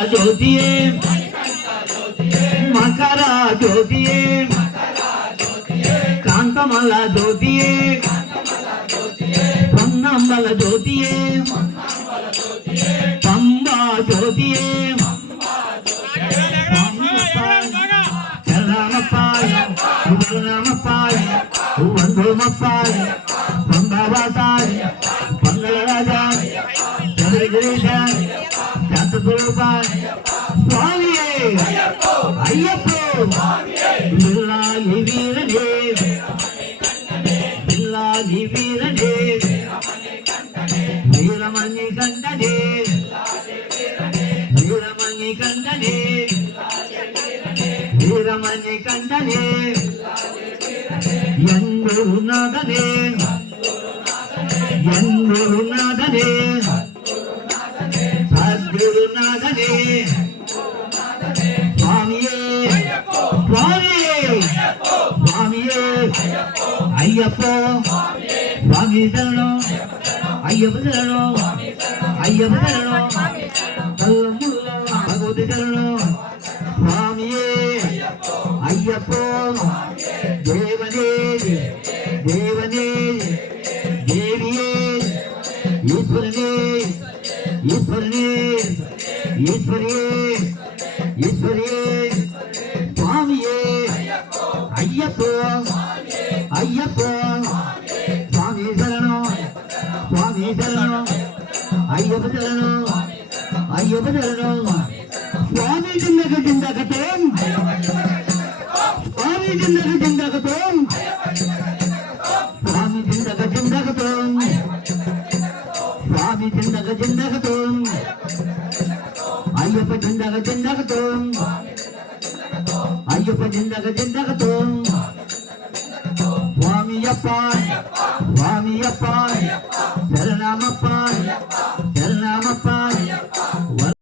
ಜ್ಯೋತಿಯೇ ಮಕರ ಜ್ಯೋತಿಯೇ ಕಾಂತಮಲ ಜ್ಯೋತಿಯೇ பொன்னம்பல ಜ್ಯೋತಿಯೇ பம்பா ಜ್ಯೋತಿಯೇ ಶರಣಮಪ್ಪಾಯ ಶರಣಮಪ್ಪಾಯ ವಂದೋಮಪ್ಪಾಯ ಪಂಬಾವಾಸಾಯ பங்களராஜா சந்திரகிரீஷா சாந்தஸ்வரூபாய் சுவாமியே ஐயப்போ பில்லாகி வீரனே பில்லாகி வீரனே வீரமணி கண்டனே வீரமணி கண்டனே வீரமணி கண்டனே எங்குருநாதனே எங்குருநாதனே சத்குருநாதனே சுவாமியே சுவாமியே சுவாமியே ஐயப்போ சுவாமி சரணம் ஐயப்ப சரணம் ஐயப்ப சரணம் பகவதி சரணம் சுவாமியே ஐயப்போ தேவனே தேவனே தேவியே ஈஸ்வரனே ஈஸ்வரனே ஈஸ்வரியே ஈஸ்வரியே சுவாமியே ஐயப்போ ஐயப்போ சுவாமி சரணம் சுவாமி சரணம் ஐயப்ப சரணம் ஐயப்ப சரணம் சுவாமி ஜிந்தக ஜிந்தகத்தோம் சுவாமி ஜிந்தக ஜிந்தகத்தோம் சுவாமி ஜிந்தக ஜிந்தகத்தோம் சுவாமி ஜிந்தக ஜிந்தகத்தோம் ஐயப்ப ஜிந்தக ஜிந்தகத்தோம் ஐயப்ப ஜிந்தக ஜிந்தகத்தோம் சுவாமியப்பா சுவாமியப்பா சரணமப்பா